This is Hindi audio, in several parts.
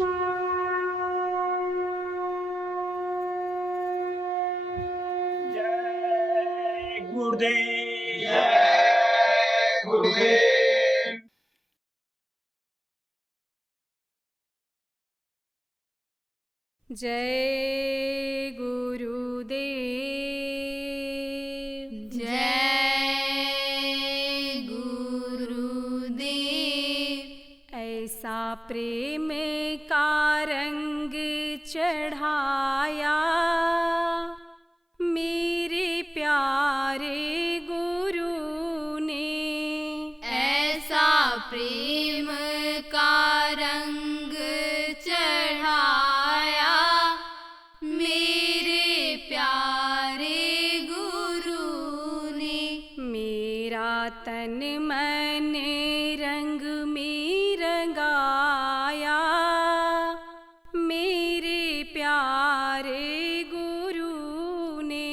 जय गुरुदेव। जय गुरुदेव। जय गुरुदेव। जय गुरुदेव। ऐसा प्रेम का रंग चढ़ाया मेरे प्यारे गुरु ने। ऐसा प्रेम का रंग चढ़ाया मेरे प्यारे गुरु ने। मेरा तन मन रंग में रंगाया मेरे प्यारे गुरु ने।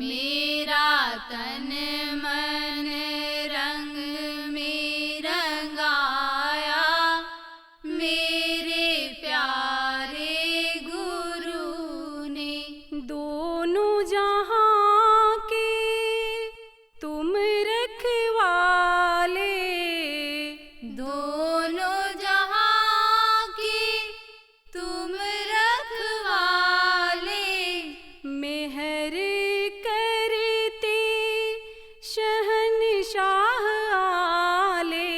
मेरा तन मन रंग में रंगाया मेरे प्यारे गुरु ने। दोनों जहां के तुम रखवाले, दोनों जहां की तुम रखवाले। मेहर करते शहंशाह आले।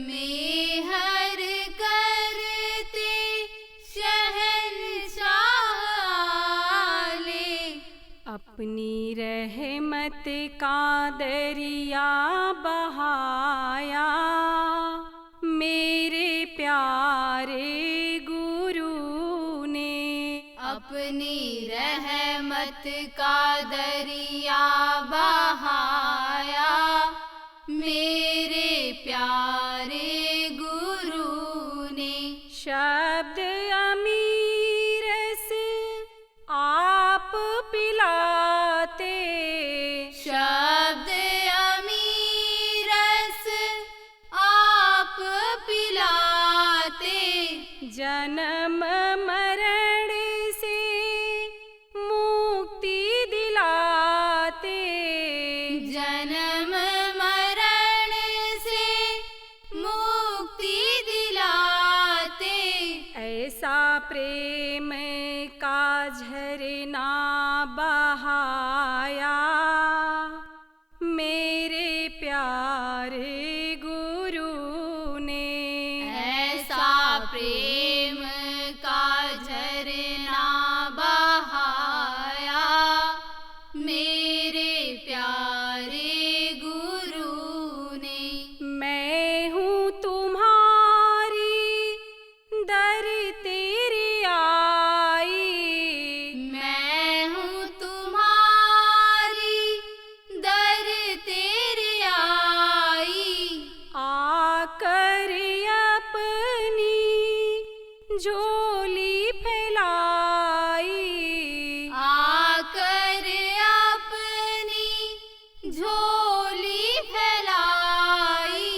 मेहर करते शहंशाह आले। अपनी रहमत का दरिया बहाया मेरे प्यारे गुरु ने। अपनी रहमत का दरिया बहाया मेरे प्यारे गुरु ने। शब्द अमीरस आप पिलाते, शब्द अमीरस आप पिलाते। जन्म मरण से मुक्ति दिलाते। जन्म मरण से मुक्ति दिलाते। ऐसा प्रेम का झरना बहाया मेरे प्यारे गुरु ने। ऐसा प्रेम का झरना बहाया मेरे प्यारे गुरु ने। मैं हूँ तुम्हारी दर तेरी आई। मैं हूँ तुम्हारी दर तेरी आई। आकर अपनी झोली फैलाई। आकर अपनी झोली फैलाई।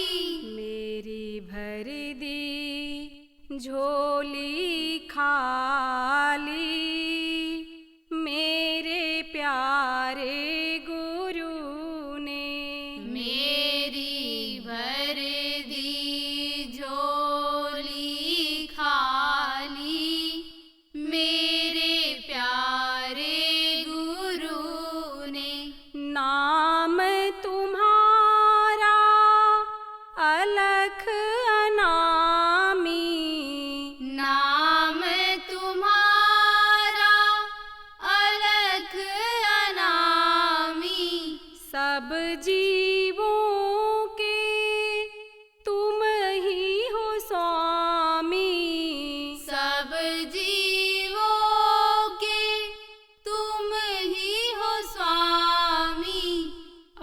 मेरी भर दी झोली खाली मेरे प्यारे गुरु ने। मेरी भर दी झोली खाली मेरे प्यारे गुरु ने। नाम तुम्हारा अलख अनामी। नाम तुम्हारा अलख अनामी। सब जीवों के तुम ही हो स्वामी। सब जीवों के तुम ही हो स्वामी।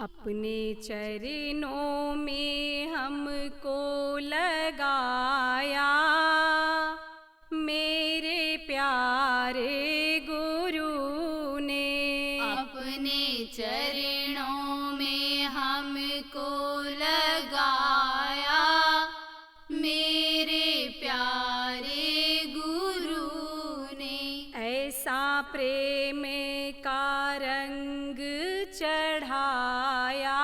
अपने चरणों में हमको लगाया मेरे प्यारे गुरु ने। अपने चरणों में हमको लगाया मेरे प्यारे प्रेम का रंग चढ़ाया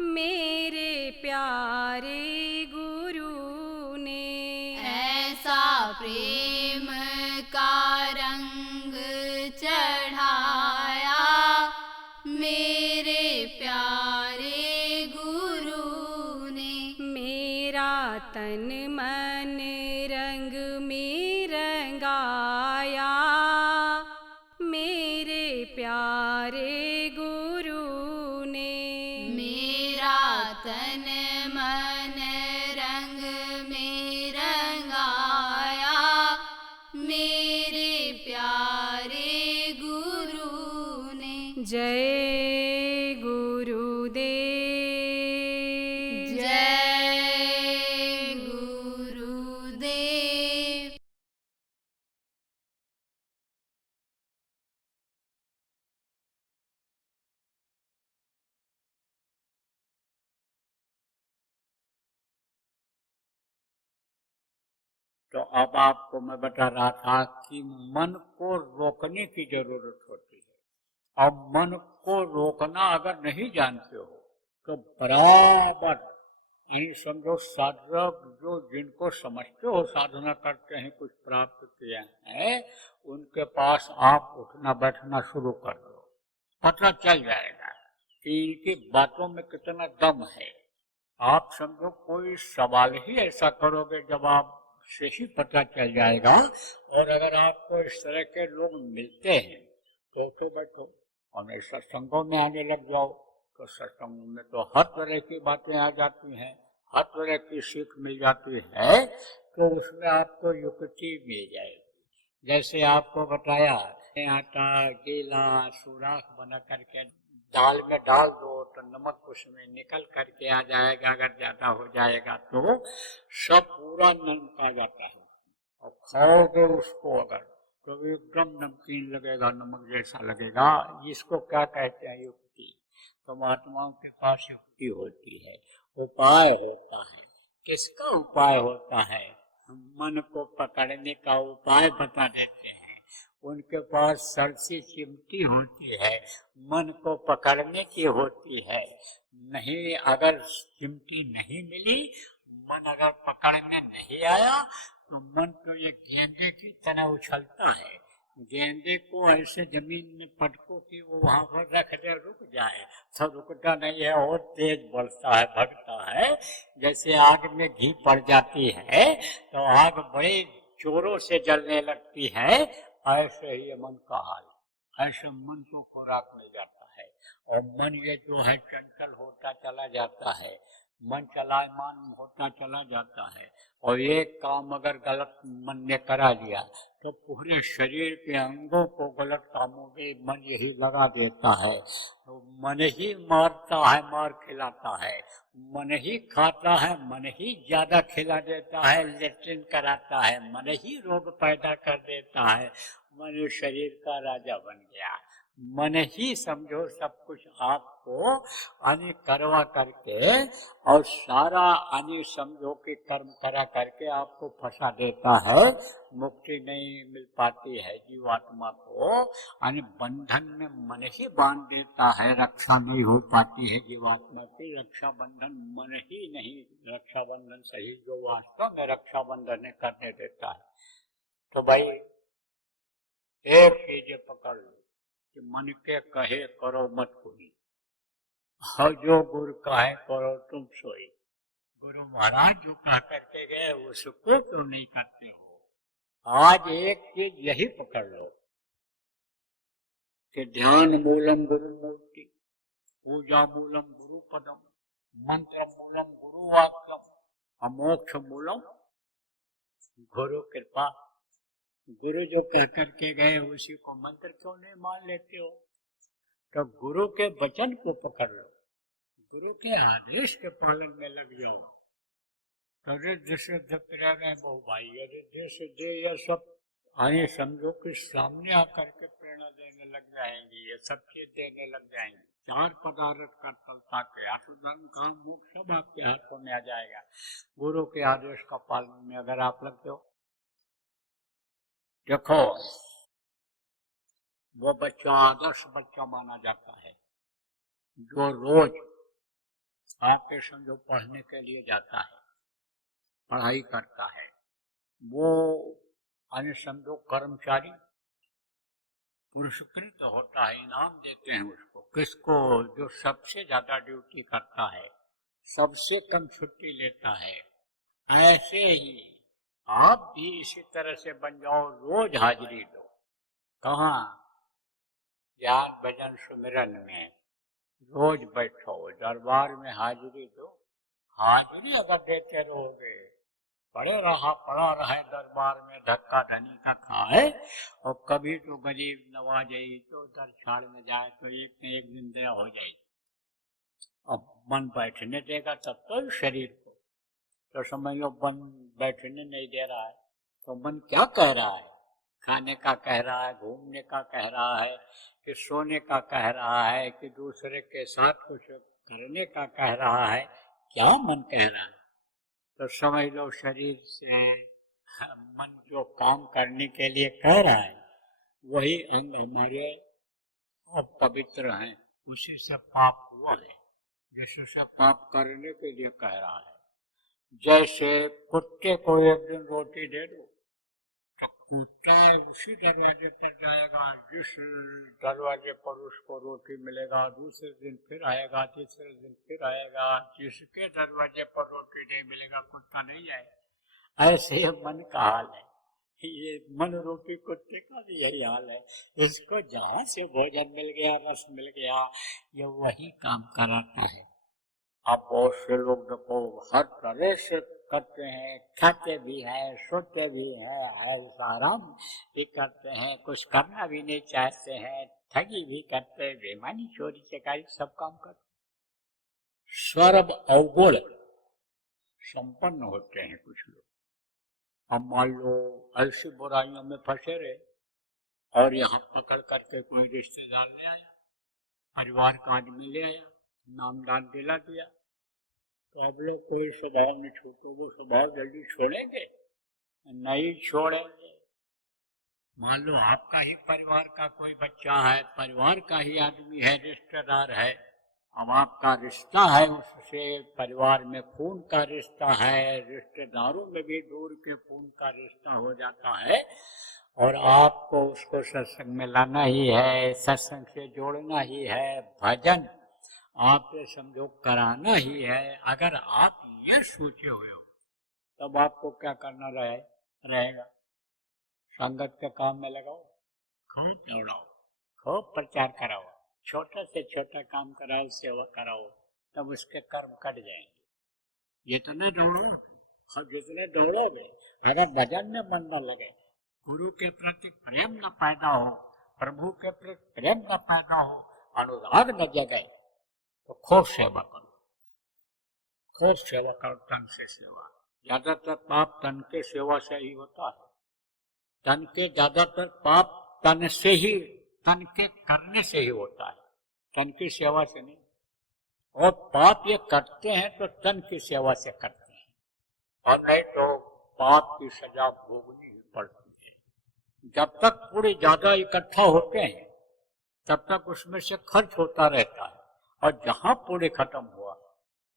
मेरे प्यारे गुरु ने। ऐसा प्रेम का रंग चढ़ाया मेरे प्यारे गुरु ने। मेरा तन मन रंग में रंगाया मेरे प्यारे गुरु ने। मेरा तन मन रंग में रंगाया मेरे प्यारे गुरु ने। जय गुरुदेव। जय गुरुदेव। तो अब आपको मैं बता रहा था कि मन को रोकने की जरूरत होती है। अब मन को रोकना अगर नहीं जानते हो तो बराबर यानी समझो साधक जो जिनको समझते हो साधना करते हैं कुछ प्राप्त किया है उनके पास आप उठना बैठना शुरू कर दो, पता चल जाएगा कि इनकी बातों में कितना दम है। आप समझो कोई सवाल ही ऐसा करोगे जवाब से ही पता चल जाएगा। और अगर आपको इस तरह के लोग मिलते हैं तो बैठो और सत्संगों में आने लग जाओ तो सत्संग में तो हर तरह की बातें आ जाती हैं, हर तरह की सीख मिल जाती है। तो उसमें आपको युक्ति मिल जाएगी। जैसे आपको बताया आटा गीला सुराख बना करके दाल में डाल दो तो नमक उसमें निकल करके आ जाएगा। अगर ज्यादा हो जाएगा तो सब पूरा नमक आ जाता है और खाओगे उसको अगर तो एकदम नमकीन लगेगा, नमक जैसा लगेगा। इसको क्या कहते हैं? युक्ति। तो महात्माओं के पास युक्ति होती है, उपाय होता है। किसका उपाय होता है? मन को पकड़ने का उपाय बता देते हैं। उनके पास सरसी चिमटी होती है, मन को पकड़ने की होती है। नहीं अगर चिमटी नहीं मिली, मन अगर पकड़ने नहीं आया तो मन तो ये गेंदे की तरह उछलता है। गेंदे को ऐसे जमीन में पटको कि वो वहां पर रख दे रुक जाए तो रुकता नहीं है और तेज बढ़ता है, भगता है। जैसे आग में घी पड़ जाती है तो आग बड़े जोरों से जलने लगती है, ऐसे ही मन का हाल। ऐसे मन को खुराक मिल जाता है और मन ये जो है चंचल होता चला जाता है, मन चलायमान होता चला जाता है। और एक काम अगर गलत मन ने करा लिया तो पूरे शरीर के अंगों को गलत कामों में मन यही लगा देता है। तो मन ही मारता है, मार खिलाता है, मन ही खाता है, मन ही ज्यादा खिला देता है, लेट्रिन कराता है, मन ही रोग पैदा कर देता है। मन शरीर का राजा बन गया। मन ही समझो सब कुछ आपको अन्य करवा करके और सारा अन्य समझो कि कर्म करा करके आपको फंसा देता है। मुक्ति नहीं मिल पाती है जीवात्मा को, अन्य बंधन में मन ही बांध देता है। रक्षा नहीं हो पाती है जीवात्मा की। रक्षा बंधन मन ही नहीं, रक्षा बंधन सही जो वास्तव में रक्षा बंधन करने देता है। तो भाई एक चीज पकड़ लो कि मन के कहे करो मत कोई, और जो गुरु कहे करो तुम सोई। गुरु महाराज जो कह करके गए उसको क्यों नहीं करते हो? आज एक चीज यही पकड़ लो कि ध्यान मूलम गुरु मूर्ति, पूजा मूलम गुरु पदम, मंत्र मूलम गुरु वाक्यम, अमोक्ष मूलम गुरु कृपा। गुरु जो कह करके गए उसी को मंत्र क्यों नहीं मान लेते हो? तो गुरु के वचन को पकड़ लो, गुरु के आदेश के पालन में लग जाओ। तो रिद्धि सिद्धि प्रेरणा बहु भाई, रिद्धि सिद्धि ये सब आने समझो कि सामने आकर के प्रेरणा देने लग जाएंगी, ये सब चीज देने लग जाएंगी। चार पदार्थ का तलता के धर्म काम मोक्ष सब आपके हाथों में आ जाएगा गुरु के आदेश का पालन में अगर आप लगते हो। देखो वो बच्चा आदर्श बच्चा माना जाता है जो रोज आपके समझो पढ़ने के लिए जाता है, पढ़ाई करता है। वो अन्य समझो कर्मचारी पुरस्कृत होता है, इनाम देते हैं उसको। किसको? जो सबसे ज्यादा ड्यूटी करता है, सबसे कम छुट्टी लेता है। ऐसे ही आप भी इसी तरह से बन जाओ, रोज हाजिरी दो। कहाँ? ज्ञान भजन सुमिरन में रोज बैठो, दरबार में हाजिरी दो। हाजिरी अगर देते रहोगे, पड़ा रहे दरबार में, धक्का धनी का खाए, और कभी तो गरीब नवाज आई तो दर छाड़ में जाए तो एक न एक दिन दया हो जाएगी। अब मन बैठने देगा तब तो शरीर को, तो समझ लो मन बैठने नहीं दे रहा है, तो मन क्या कह रहा है? खाने का कह रहा है, घूमने का कह रहा है, कि सोने का कह रहा है, कि दूसरे के साथ कुछ करने का कह रहा है। क्या मन कह रहा है? तो समझ लो शरीर से मन जो काम करने के लिए कह रहा है, वही अंग हमारे अब पवित्र हैं, उसी से पाप हुआ है, जिससे पाप करने के लिए कह रहा है। जैसे कुत्ते को एक दिन रोटी दे दो तो कुत्ता उसी दरवाजे पर जाएगा जिस दरवाजे पर उसको रोटी मिलेगा, दूसरे दिन फिर आएगा, तीसरे दिन फिर आएगा, जिसके दरवाजे पर रोटी नहीं मिलेगा कुत्ता नहीं आएगा। ऐसे मन का हाल है, ये मन रूपी कुत्ते का भी यही हाल है। इसको जहाँ से भोजन मिल गया, रस मिल गया, ये वही काम कराता है। अब बहुत से लोग देखो हर तरह से करते हैं, खाते भी हैं, सोते भी हैं, आराम भी करते हैं, कुछ करना भी नहीं चाहते हैं, ठगी भी करते हैं, बेईमानी चोरी चकारी सब काम करते हैं। सर्व अवगुण संपन्न होते हैं कुछ लोग। अब मान लो ऐसी बुराइयों में फंसे रहे और यहाँ पकड़ करके कोई रिश्तेदार ले आया, परिवार का आदमी ले आया, नाम दान दिला दिया, तो अब लोग कोई स्वभाव नहीं छूटो, वो स्वभाव जल्दी छोड़ेंगे? नहीं छोड़ेंगे। मान लो आपका ही परिवार का कोई बच्चा है, परिवार का ही आदमी है, रिश्तेदार है, अब आपका रिश्ता है उससे, परिवार में खून का रिश्ता है, रिश्तेदारों में भी दूर के खून का रिश्ता हो जाता है, और आपको उसको सत्संग में लाना ही है, सत्संग से जोड़ना ही है, भजन आप समझो कराना ही है। अगर आप ये सोचे हुए हो तब आपको क्या करना रहेगा? संगत के काम में लगाओ, खूब दौड़ाओ, खूब प्रचार कराओ, छोटा से छोटा काम कराओ, सेवा कराओ, तब उसके कर्म कट जाएंगे। जितने दौड़ोगे, अगर भजन में मन न लगे, गुरु के प्रति प्रेम न पैदा हो, प्रभु के प्रति प्रेम न पैदा हो, अनुराग न जगे, तो खूब सेवा करो, खूब सेवा करो, तन से सेवा। ज्यादातर पाप तन के सेवा से ही होता है। तन के ज्यादातर पाप तन के करने से ही होता है, तन की सेवा से नहीं। और पाप ये करते हैं तो तन की सेवा से करते हैं, और नहीं तो पाप की सजा भोगनी ही पड़ती है। जब तक पूरे ज्यादा इकट्ठा होते हैं तब तक उसमें से खर्च होता रहता है, और जहां पूरे खत्म हुआ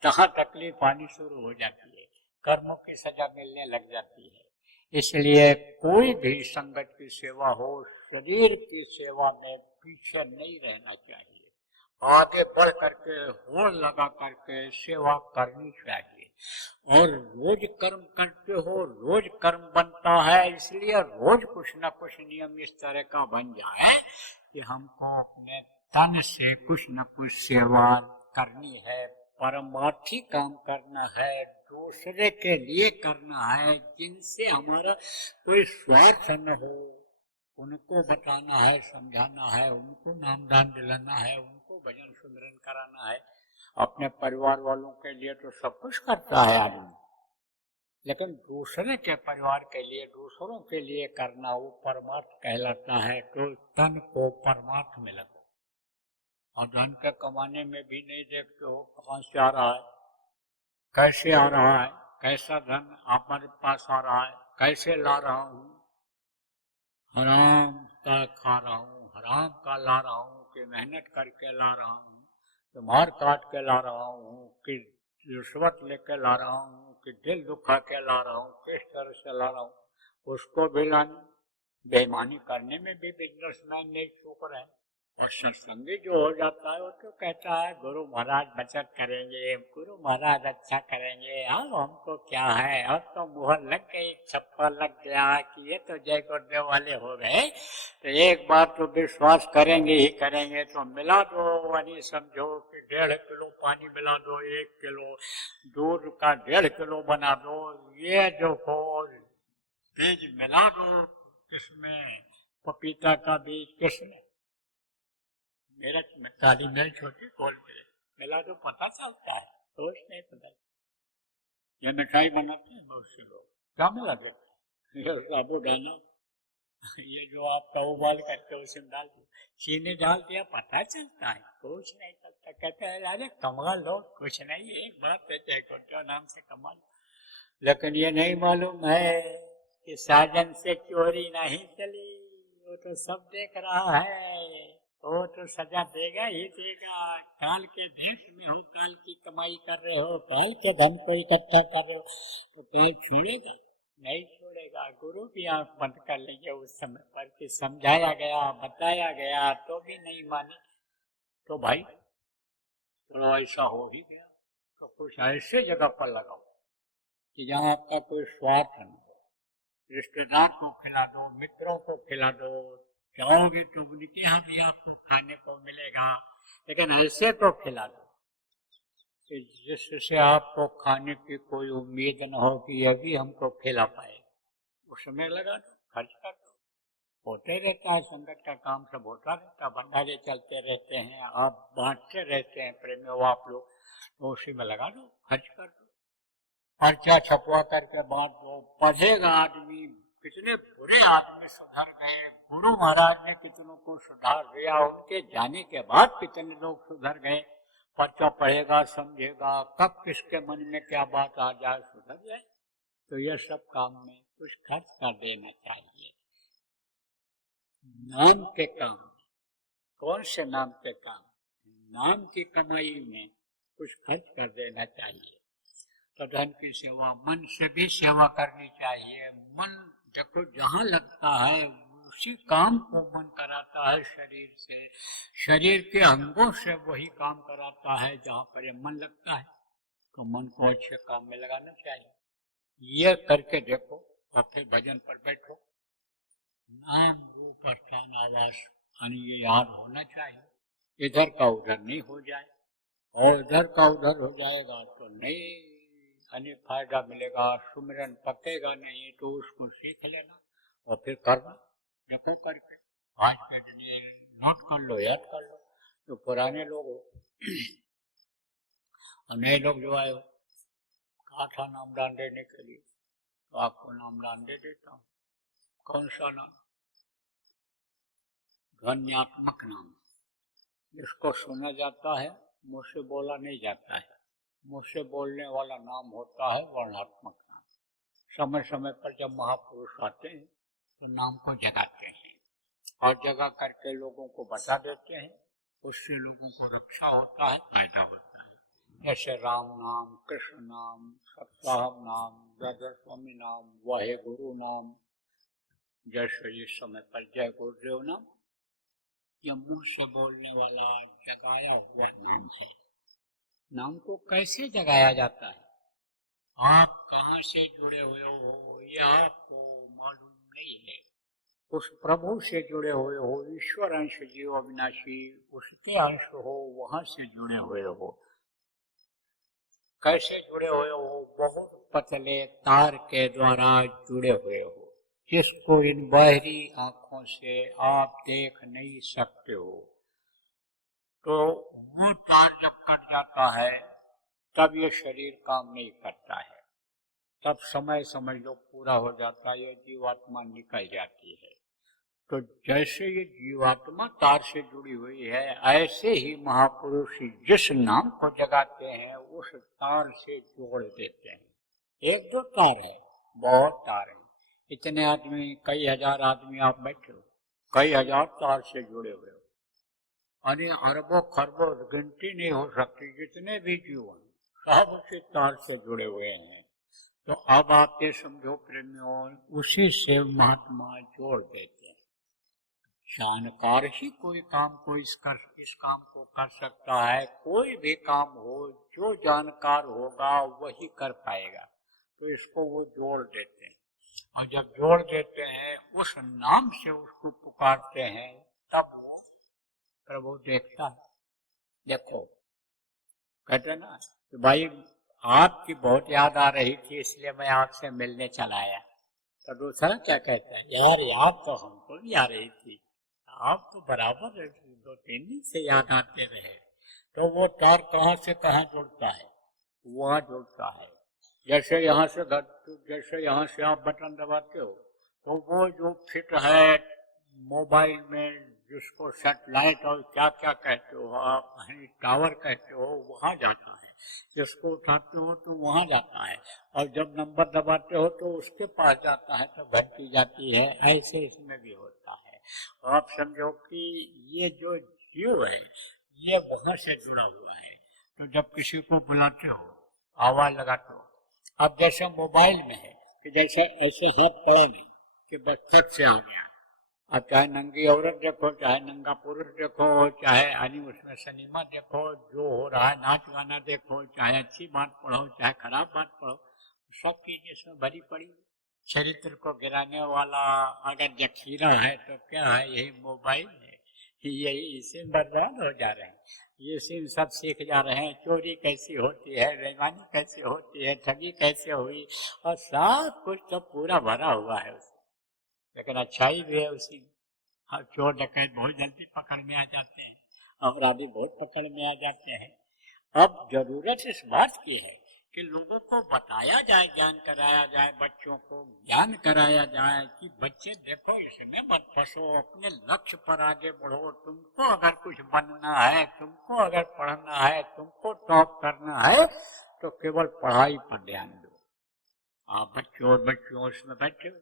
तहां तकलीफ आनी शुरू हो जाती है, कर्मों की सजा मिलने लग जाती है। इसलिए कोई भी संगत की सेवा हो, शरीर की सेवा में पीछे नहीं रहना चाहिए, आगे बढ़ करके होड़ लगा करके सेवा करनी चाहिए। और रोज कर्म करते हो, रोज कर्म बनता है, इसलिए रोज कुछ न कुछ नियम इस तरह का बन जाए कि हमको अपने तन से कुछ न कुछ सेवा करनी है, परमार्थी काम करना है, दूसरे के लिए करना है, जिनसे हमारा कोई स्वार्थ न हो, उनको बताना है, समझाना है, उनको नाम दान दिलाना है, उनको भजन सुमिरन कराना है। अपने परिवार वालों के लिए तो सब कुछ करता है आदमी, लेकिन दूसरे के परिवार के लिए, दूसरों के लिए करना वो परमार्थ कहलाता है। तो तन को परमार्थ में लगो, और धन के कमाने में भी नहीं देखते हो कहाँ से आ रहा है, कैसे आ रहा है, कैसा धन हमारे पास आ रहा है, कैसे ला रहा हूँ, हराम का खा रहा हूँ, आराम का ला रहा हूँ कि मेहनत करके ला रहा हूँ, कि मार काट के ला रहा हूँ, कि रिश्वत लेके ला रहा हूँ, कि दिल दुखा के ला रहा हूँ, किस तरह से ला रहा हूँ, उसको भी लानी। बेईमानी करने में भी बिजनेसमैन नहीं चूक रहे। और सत्संगी जो हो जाता है वो तो कहता है गुरु महाराज बचत करेंगे, गुरु महाराज अच्छा करेंगे, अब हमको क्या है, अब तो मुहर लग गई, छप्पा लग गया कि ये तो जय गुरुदेव वाले हो गए, तो एक बार तो विश्वास करेंगे ही करेंगे। तो मिला दो, यानी समझो कि 1.5 किलो पानी मिला दो, 1 किलो दूध का 1.5 किलो बना दो, ये जो हो बीज मिला दो, किसमें पपीता का बीज, किसमें मेरठ में काली मिर्च होती गोल मिला तो पता चलता है, रोज नहीं पता। ये मिठाई बनाते हैं बहुत से लोग, क्या मिला देते हैं, साबुदाना, ये जो आपका उबाल करके उसमें डाल दिया, चीनी डाल दिया, पता चलता है, कुछ नहीं चलता। कहते हैं अरे कमाल लो, कुछ नहीं, एक बात है जय नाम से कमाल। लेकिन ये नहीं मालूम है कि साजन से चोरी नहीं चली, वो तो सब देख रहा है, वो तो सजा देगा ही देगा। काल के देश में हो, काल की कमाई कर रहे हो, काल के धन को इकट्ठा कर रहे हो, तो काल छोड़ेगा नहीं छोड़ेगा। गुरु भी आंख बंद कर लेंगे उस समय पर कि समझाया गया, बताया गया, तो भी नहीं माने, तो भाई थोड़ा ऐसा हो ही गया। तो कुछ ऐसे जगह पर लगाओ कि जहाँ आपका कोई स्वार्थ न हो, रिश्तेदार को खिला दो, मित्रों को खिला दो, जाओगे तो उनके यहाँ भी आपको खाने को मिलेगा, लेकिन ऐसे तो खिला दो कि जिससे आपको खाने की कोई उम्मीद न हो कि ये भी हमको खिला पाए। उसमें लगा दो, खर्च कर दो, होते रहता है, संगत का काम सब होता रहता, भंडारे चलते रहते हैं, आप बांटते रहते हैं प्रेमी हो आप लोग, तो उसी में लगा दो, खर्च कर दो, पर्चा छपवा करके बांट दो, पढ़ेगा आदमी। कितने बुरे आदमी सुधर गए, गुरु महाराज ने कितनों को सुधार दिया, उनके जाने के बाद कितने लोग सुधर गए। पर्चा पढ़ेगा, समझेगा, कब किसके मन में क्या बात आ जाए, सुधर जाए। तो यह सब काम में कुछ खर्च कर देना चाहिए। नाम के काम, कौन से नाम के काम, नाम की कमाई में कुछ खर्च कर देना चाहिए। तो धन की सेवा, मन से भी सेवा करनी चाहिए। मन देखो जहाँ लगता है उसी काम को मन कराता है, शरीर से, शरीर के अंगों से वही काम कराता है जहाँ पर ये मन लगता है। तो मन को अच्छे काम में लगाना चाहिए। ये करके देखो और फिर भजन पर बैठो। नाम रूप स्थान आवास यानी ये याद होना चाहिए, इधर का उधर नहीं हो जाए, और इधर का उधर हो जाएगा तो नहीं अनेक फायदा मिलेगा, सुमिरन पकेगा नहीं। तो उसको सीख लेना और फिर करना, देखो करके 5 मिनट नोट कर लो, याद कर लो। जो पुराने लोग हो और नए लोग जो आए हो, कहा था नामदान देने के लिए, तो आपको नामदान दे देता हूँ। कौन सा नाम? ध्वन्यात्मक नाम, इसको सुना जाता है, मुँह से बोला नहीं जाता है। मुँह से बोलने वाला नाम होता है वर्णात्मक नाम। समय समय पर जब महापुरुष आते हैं तो नाम को जगाते हैं और जगा करके लोगों को बता देते हैं, उससे लोगों को रक्षा होता है, फायदा होता है। जैसे राम नाम, कृष्ण नाम, सप्ताहम नाम, दादा स्वामी नाम, वाहे गुरु नाम, जैसे इस समय पर जय गुरुदेव नाम, यह मुंह से बोलने वाला जगाया हुआ नाम है। नाम को कैसे जगाया जाता है, आप कहाँ से जुड़े हुए हो ये आपको मालूम नहीं है। उस प्रभु से जुड़े हुए हो, ईश्वर अंश जीव अविनाशी उसके अंश हो, वहां से जुड़े हुए हो। कैसे जुड़े हुए हो? बहुत पतले तार के द्वारा जुड़े हुए हो, जिसको इन बाहरी आंखों से आप देख नहीं सकते हो। तो वो तार जब कट जाता है तब ये शरीर काम नहीं करता है, तब समय समझ लो पूरा हो जाता है, ये जीवात्मा निकल जाती है। तो जैसे ये जीवात्मा तार से जुड़ी हुई है, ऐसे ही महापुरुष जिस नाम को जगाते हैं उस तार से जोड़ देते हैं। 1-2 तार है, बहुत तार है। इतने आदमी, कई हजार आदमी आप बैठे हो, कई हजार तार से जुड़े हुए हो, यानी अरबों खरबों गिनती नहीं हो सकती जितने भी जीव हैं सब उसी तार से जुड़े हुए हैं। तो अब आप ये समझो प्रेमियों, उसी से महात्मा जोड़ देते हैं। जानकार ही कोई काम को इस काम को कर सकता है। कोई भी काम हो जो जानकार होगा वही कर पाएगा। तो इसको वो जोड़ देते हैं, और जब जोड़ देते हैं उस नाम से उसको पुकारते हैं, तब वो प्रभु देखता है। देखो कहते हैं ना कि भाई आपकी बहुत याद आ रही थी इसलिए मैं आपसे मिलने चला आया। तो दूसरा क्या कहता है, यार याद तो हमको भी आ रही थी, आप तो बराबर 2-3 दिन से याद आते रहे। तो वो तार कहाँ से कहाँ जुड़ता है, वहाँ जुड़ता है। जैसे यहाँ से आप बटन दबाते हो तो वो जो फिट है मोबाइल में, जिसको सैटेलाइट और क्या क्या कहते हो आप, टावर कहते हो, वहाँ जाता है। जिसको उठाते हो तो वहाँ जाता है, और जब नंबर दबाते हो तो उसके पास जाता है, तो घंटी जाती है। ऐसे इसमें भी होता है। आप समझो कि ये जो जीव है ये वहाँ से जुड़ा हुआ है। तो जब किसी को बुलाते हो, आवाज लगाते हो, अब जैसे मोबाइल में है कि जैसे ऐसे हाथ पड़ा नहीं कि बस फट से आ गया। अब चाहे नंगी औरत देखो, चाहे नंगा पुरुष देखो, चाहे उसमें सिनेमा देखो, जो हो रहा है नाच गाना देखो, चाहे अच्छी बात पढ़ो चाहे खराब बात पढ़ो, सब चीज इसमें भरी पड़ी। चरित्र को गिराने वाला अगर जखीरा है तो क्या है, यही मोबाइल है। यही इसे बर्बाद हो जा रहे हैं, ये सिर्फ सब सीख जा रहे हैं। चोरी कैसी होती है, बेईमानी कैसी होती है, ठगी कैसे हुई, और सब कुछ तो पूरा भरा हुआ है उसमें। लेकिन अच्छाई भी है उसी। हर चोर डकैत बहुत जल्दी पकड़ में आ जाते हैं, अपराधी बहुत पकड़ में आ जाते हैं। अब जरूरत इस बात की है कि लोगों को बताया जाए, ज्ञान कराया जाए, बच्चों को ज्ञान कराया जाए कि बच्चे देखो इसमें मत फंसो, अपने लक्ष्य पर आगे बढ़ो। तुमको अगर कुछ बनना है, तुमको अगर पढ़ना है, तुमको टॉप करना है, तो केवल पढ़ाई पर ध्यान दो। आप बच्चों उसमें बैठे हो,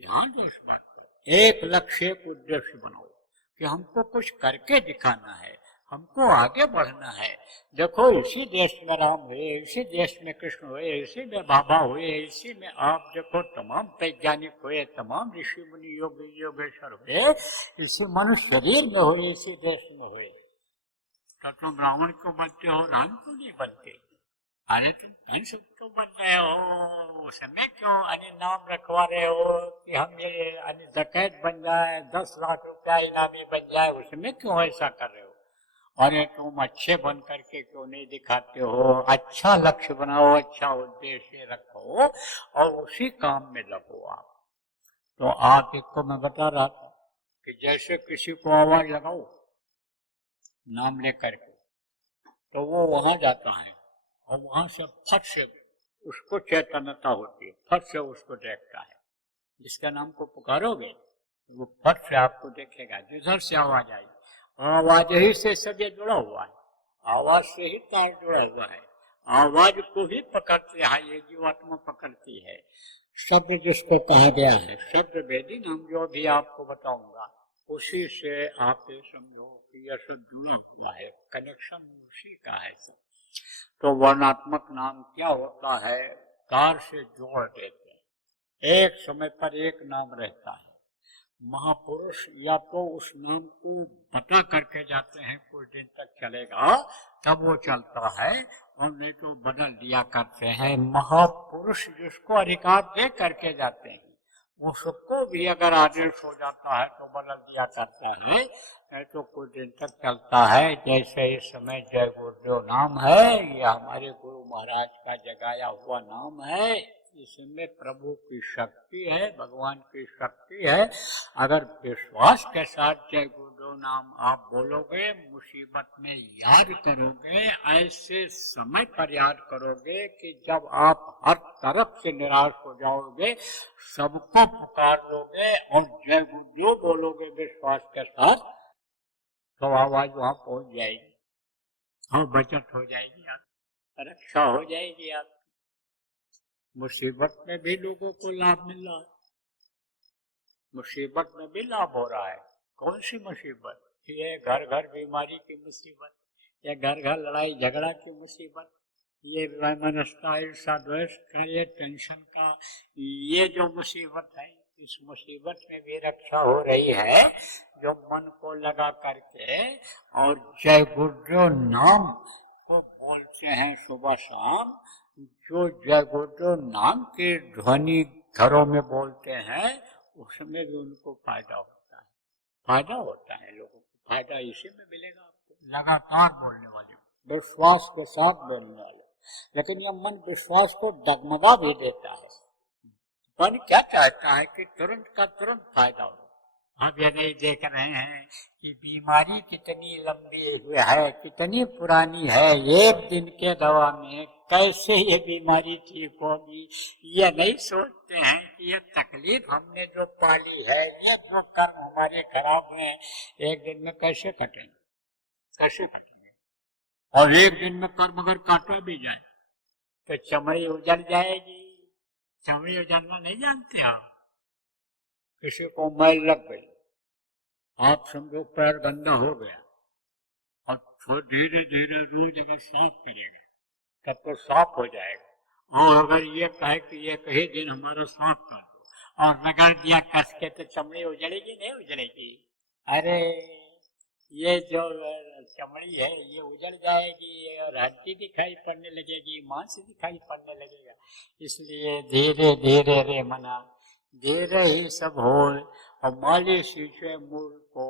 ध्यान दो इस बात पर। एक लक्ष्य, एक उद्देश्य बनाओ कि हमको कुछ करके दिखाना है, हमको आगे बढ़ना है। देखो इसी देश में राम हुए, इसी देश में कृष्ण हुए, इसी में बाबा हुए, इसी में आप देखो तमाम वैज्ञानिक हुए, तमाम ऋषि मुनि योगी योगेश्वर हुए, इसी मनुष्य शरीर में हुए, इसी देश में हुए। तो तुम रावण क्यों बनते हो, राम क्यों नहीं बनते? अरे तुम कंस क्यों बन रहे हो, उसमें क्यों नाम रखवा रहे हो कि हम ये डकैत बन जाए, 10 लाख रुपया इनामी बन जाए, उसमें क्यों ऐसा कर रहे हो? अरे तुम अच्छे बन करके क्यों नहीं दिखाते हो? अच्छा लक्ष्य बनाओ, अच्छा उद्देश्य रखो और उसी काम में लगो आप। तो आप एक को मैं बता रहा था कि जैसे किसी को आवाज लगाओ नाम लेकर के, तो वो वहां जाता है और वहां से फट से उसको चैतन्यता होती है, फट से उसको देखता है। जिसका नाम को पुकारोगे वो फट से आपको देखेगा, जिधर से आवाज आई। आवाज ही से सब ये जुड़ा हुआ है, आवाज से ही तार जुड़ा हुआ है, आवाज को ही पकड़ते हैं, ये जीवात्मा पकड़ती है। शब्द जिसको कहा गया है, शब्द वेदी नाम जो भी आपको बताऊंगा, उसी से आप ये समझो कि यह सब जुड़ा हुआ है, कनेक्शन उसी का है सब। तो वर्णात्मक नाम क्या होता है, तार से जोड़ देते हैं, एक समय पर एक नाम रहता है। महापुरुष या तो उस नाम को बता करके जाते हैं, कुछ दिन तक चलेगा तब वो चलता है, और नहीं तो बदल दिया करते हैं। महापुरुष जिसको अधिकार दे करके जाते हैं, उसको भी अगर आदेश हो जाता है तो बदल दिया करता है, नहीं तो कुछ दिन तक चलता है। जैसे इस समय जय गुरुदेव नाम है, ये हमारे गुरु महाराज का जगाया हुआ नाम है, इसमें प्रभु की शक्ति है, भगवान की शक्ति है। अगर विश्वास के साथ जय गुरुदेव नाम आप बोलोगे, मुसीबत में याद करोगे, ऐसे समय पर याद करोगे कि जब आप हर तरफ से निराश हो जाओगे, सबको पुकार लोगे और जय गुरुदेव बोलोगे विश्वास के साथ, तो आवाज वहां पहुंच जाएगी और बचत हो जाएगी, आप रक्षा हो जाएगी। आप मुसीबत में भी लोगों को लाभ मिल रहा है, मुसीबत में भी लाभ हो रहा है, कौन सी मुसीबत? ये घर घर बीमारी की मुसीबत, ये घर घर लड़ाई झगड़ा की मुसीबत, ये वैमनस्यता ईर्ष्या द्वेष का, ये टेंशन का, ये जो मुसीबत है, इस मुसीबत में भी रक्षा हो रही है जो मन को लगा करके और जय गुरुदेव नाम को बोलते हैं सुबह शाम। जो जय गुरुदेव नाम की ध्वनि घरों में बोलते हैं उसमें भी उनको फायदा होता है, फायदा होता है लोगों को, फायदा इसी में मिलेगा आपको। लगातार बोलने वाले, विश्वास के साथ बोलने वाले, लेकिन यह मन विश्वास को डगमगा भी देता है। मन क्या चाहता है कि तुरंत का तुरंत फायदा हो। आप ये नहीं देख रहे हैं कि बीमारी कितनी लंबी हुई है, कितनी पुरानी है, एक दिन के दवा में कैसे ये बीमारी ठीक होगी। ये नहीं सोचते हैं कि ये तकलीफ हमने जो पाली है, ये जो कर्म हमारे खराब हुए, एक दिन में कैसे कटेंगे, कैसे कटेंगे। और एक दिन में कर्म अगर काटा भी जाए तो चमड़ी उजड़ जाएगी। चमड़ी उजड़ना नहीं जानते आप? किसी को मैल लग गई, आप समझो पैर गंदा हो गया, और फिर धीरे धीरे रोज अगर साफ करेगा तब तो साफ हो जाएगा। और अगर ये कहे कि ये कहीं दिन हमारा साफ कर दो और रगड़ दिया कस के, तो चमड़ी उजड़ेगी नहीं उजड़ेगी? अरे ये जो चमड़ी है ये उजड़ जाएगी और हड्डी दिखाई पड़ने लगेगी, मांस दिखाई पड़ने लगेगा। इसलिए धीरे धीरे रे मना, धीरे ही सब हो। और माली सींचे मूल को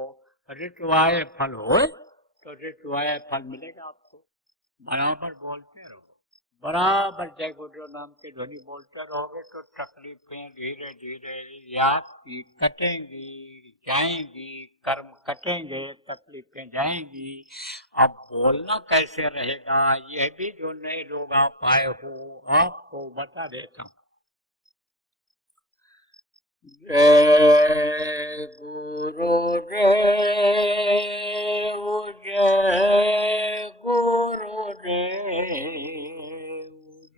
ऋतुआए फल हो, तो ऋतुआए फल मिलेगा आपको। बराबर बोलते रहो, बराबर जय गुरुदेव नाम की ध्वनि बोलते रहोगे तो तकलीफें धीरे धीरे आपकी कटेंगी, जाएंगी, कर्म कटेंगे, तकलीफें जाएंगी। अब बोलना कैसे रहेगा, यह भी जो नए लोग आप आए हो आपको बता देता हूँ। जय गुरुदेव, जय गुरुदेव,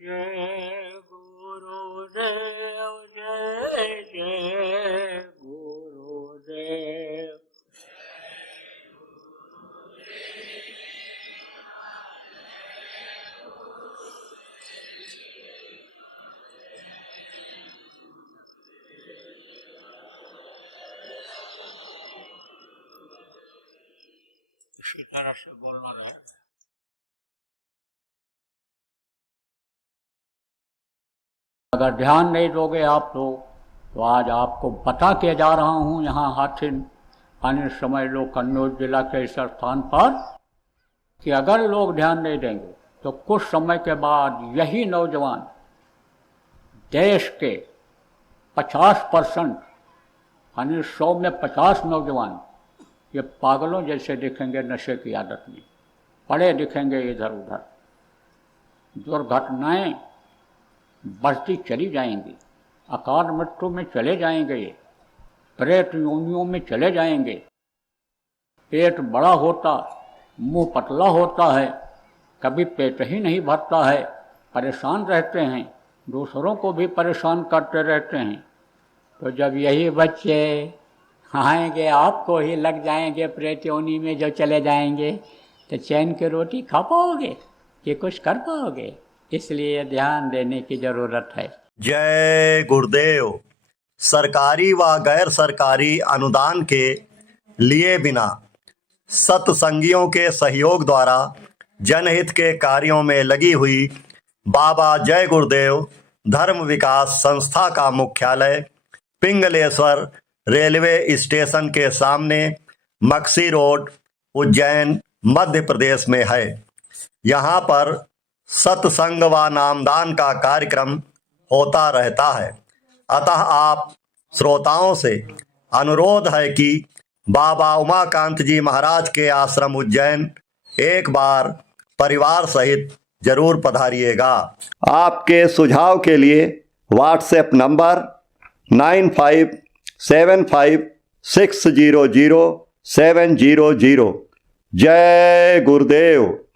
जय गुरुदेव, जय जय गुरुदेव। इसी तरह से बोलना रहेगा। अगर ध्यान नहीं दोगे आप लोग तो आज आपको बता के जा रहा हूँ यहाँ हाथिन आने समय लोग कन्नौज जिला के इस स्थान पर कि अगर लोग ध्यान नहीं देंगे तो कुछ समय के बाद यही नौजवान देश के 50% यानी 100 में 50 नौजवान ये पागलों जैसे दिखेंगे, नशे की आदत में पड़े दिखेंगे इधर उधर। दुर्घटनाएं बढ़ती चली जाएंगी, अकाल मृत्यु में चले जाएंगे, ये प्रेत योनियों में चले जाएंगे। पेट बड़ा होता, मुंह पतला होता है, कभी पेट ही नहीं भरता है, परेशान रहते हैं, दूसरों को भी परेशान करते रहते हैं। तो जब यही बच्चे आएंगे आपको ही लग जाएंगे प्रेत योनि में जो चले जाएंगे, तो चैन की रोटी खा पाओगे कि कुछ कर पाओगे? इसलिए ध्यान देने की जरूरत है। जय गुरुदेव। सरकारी व गैर सरकारी अनुदान के लिए बिना सत्संगियों के सहयोग द्वारा जनहित के कार्यों में लगी हुई बाबा जय गुरुदेव धर्म विकास संस्था का मुख्यालय पिंगलेश्वर रेलवे स्टेशन के सामने मक्सी रोड, उज्जैन, मध्य प्रदेश में है। यहाँ पर सत्संग व नामदान का कार्यक्रम होता रहता है। अतः आप श्रोताओं से अनुरोध है कि बाबा उमाकांत जी महाराज के आश्रम उज्जैन एक बार परिवार सहित जरूर पधारिएगा। आपके सुझाव के लिए व्हाट्सएप नंबर 9575600700। जय गुरुदेव।